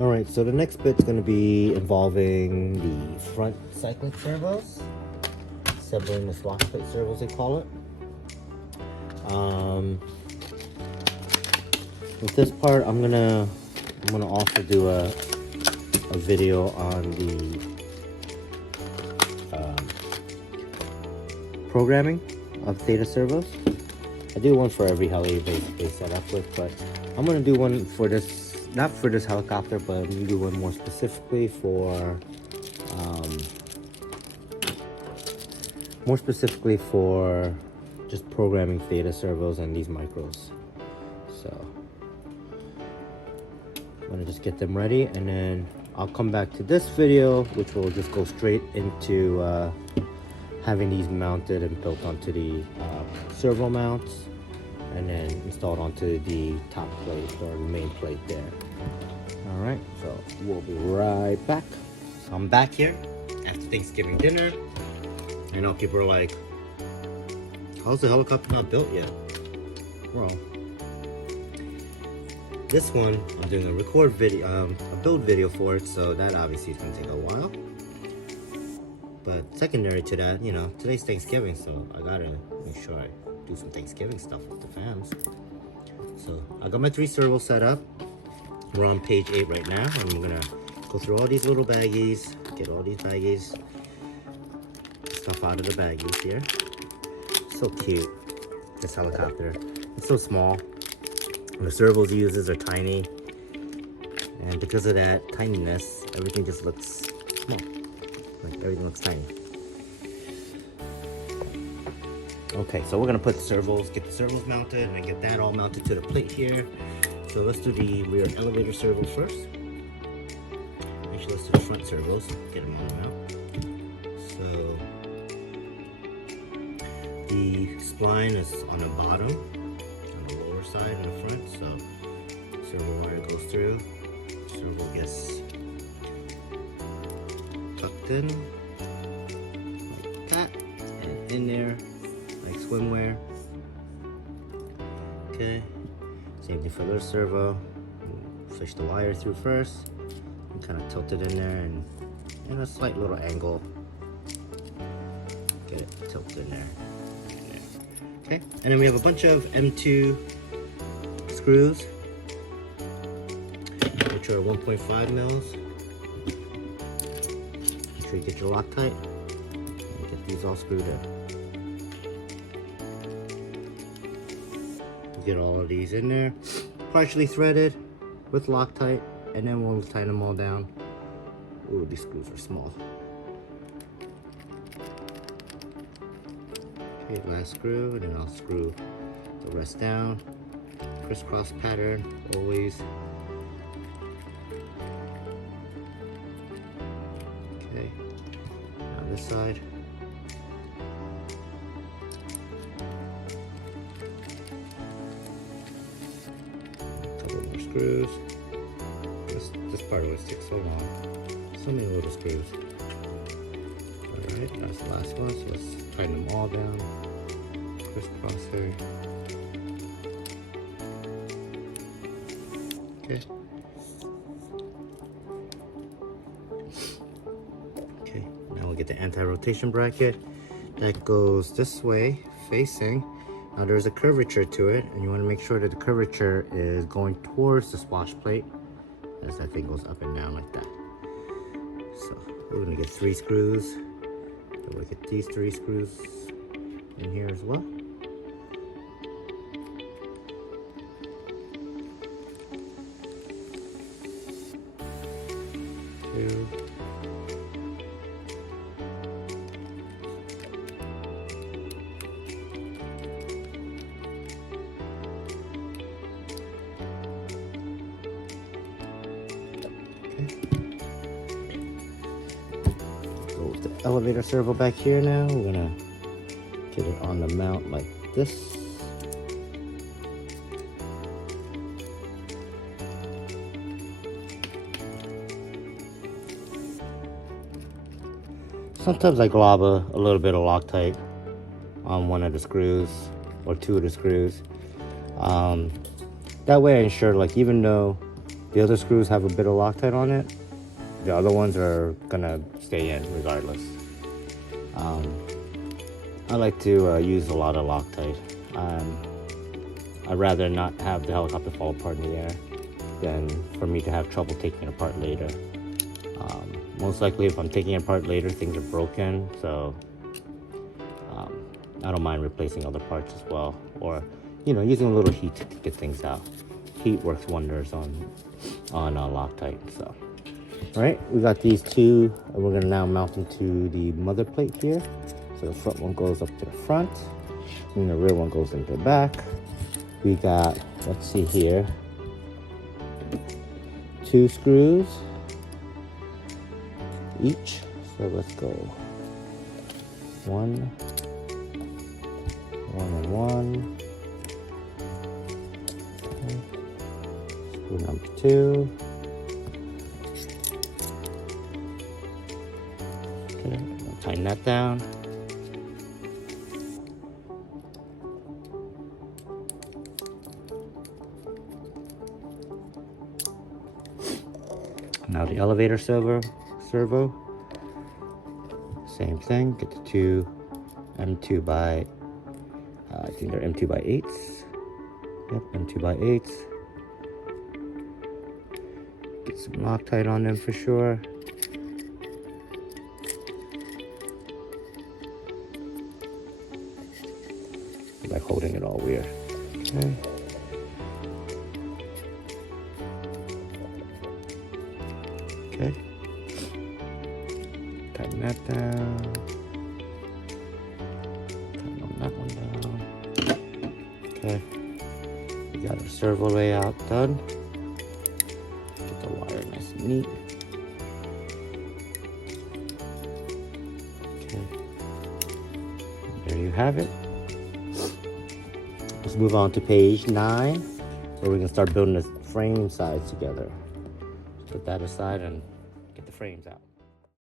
Alright, so the next bit's going to be involving the front cyclic servos. Assembling the swash plate servos, they call it. With this part, I'm gonna also do a video on the programming of theta servos. I do one for every heli they set up with, but I'm gonna do one for this, not for this helicopter, but I'm gonna do one more specifically for just programming theta servos and these micros. So I'm gonna just get them ready, and then I'll come back to this video, which will just go straight into having these mounted and built onto the servo mounts, and then installed onto the top plate or the main plate there. All right, so we'll be right back. So I'm back here after Thanksgiving dinner. I know people are like, how's the helicopter not built yet? Well, this one, I'm doing a record video, a build video for it, so that obviously is gonna take a while. But secondary to that, you know, today's Thanksgiving, so I gotta make sure I do some Thanksgiving stuff with the fams. So I got my 3 servos set up. We're on page 8 right now, and I'm gonna go through all these little baggies, get all these baggies, stuff out of the baggies here. So cute, this helicopter. It's so small. The servos it uses are tiny, and because of that tininess, everything just looks small. Like everything looks tiny. Okay, so we're gonna put the servos, get the servos mounted, and then get that all mounted to the plate here. So let's do the rear elevator servo first. Actually, let's do the front servos, get them on the mount. So the spline is on the bottom, on the lower side and the front, so servo wire goes through, servo gets tucked in like that, and in there like swimwear. Okay, same thing for the servo. Fish the wire through first and kind of tilt it in there, and in a slight little angle, get it tilted in there. Okay, and then we have a bunch of M2 screws, which are 1.5 mils. Make sure you get your Loctite and get these all screwed in. Get all of these in there, partially threaded with Loctite, and then we'll tighten them all down. Ooh, these screws are small. Okay, last screw, and then I'll screw the rest down. Crisscross pattern, always. Okay, now this side. A couple more screws. This part always takes so long. So many little screws. Alright, that's the last one, so let's tighten them all down. Crisscross here. Okay. Okay, now we'll get the anti-rotation bracket. That goes this way, facing. Now there's a curvature to it, and you want to make sure that the curvature is going towards the swash plate, as that thing goes up and down like that. So we're gonna get 3 screws. We'll get these 3 screws in here as well. Two. Elevator servo back here now. We're gonna get it on the mount like this. Sometimes I glob a little bit of Loctite on one of the screws or 2 of the screws. That way I ensure, like, even though The other screws have a bit of Loctite on it. The other ones are gonna stay in regardless. I like to use a lot of Loctite. I'd rather not have the helicopter fall apart in the air than for me to have trouble taking it apart later. Most likely if I'm taking it apart later, things are broken, so I don't mind replacing other parts as well, or using a little heat to get things out. Heat works wonders on Loctite. So all right, we got these two, and we're gonna now mount them to the mother plate here. So the front one goes up to the front, and the rear one goes into the back. We got, let's see here, 2 screws each. So let's go 1 and 1. Okay. Screw number 2. Okay, tighten that down. Now the elevator servo, same thing. Get the 2 M2 by, I think they're M2 by 8s. Yep, M2 by 8s. Get some Loctite on them for sure. Like holding it all weird. Okay. Okay. Tighten that down. Tighten that one down. Okay. We got our servo layout done. Get the wire nice and neat. Okay. There you have it. Let's move on to page 9, where we can start building the frame sides together. Put that aside and get the frames out.